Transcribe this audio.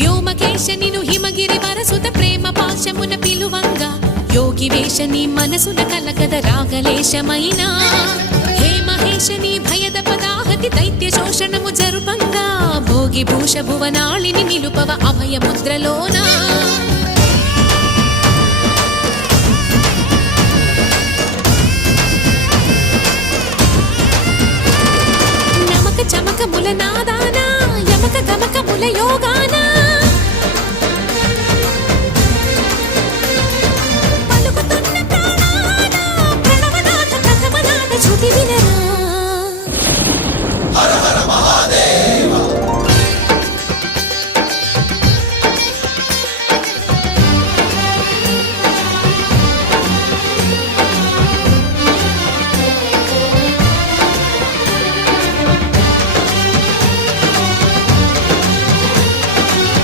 వ్యోమకేశ నిను హిమగిరి వరసుత ప్రేమ పాశమున పిలువంగా యోగి వేషని మనసున కలకద రాగలేశమైనా హే మహేశని భయద పదాహతి దైత్య శోషణము జరుపంగా భోగి భూష భువనాళిని నిలుపవ అభయ ముద్రలోనా నమక చమక ముల నాదానా యమక గమక ముల యోగానా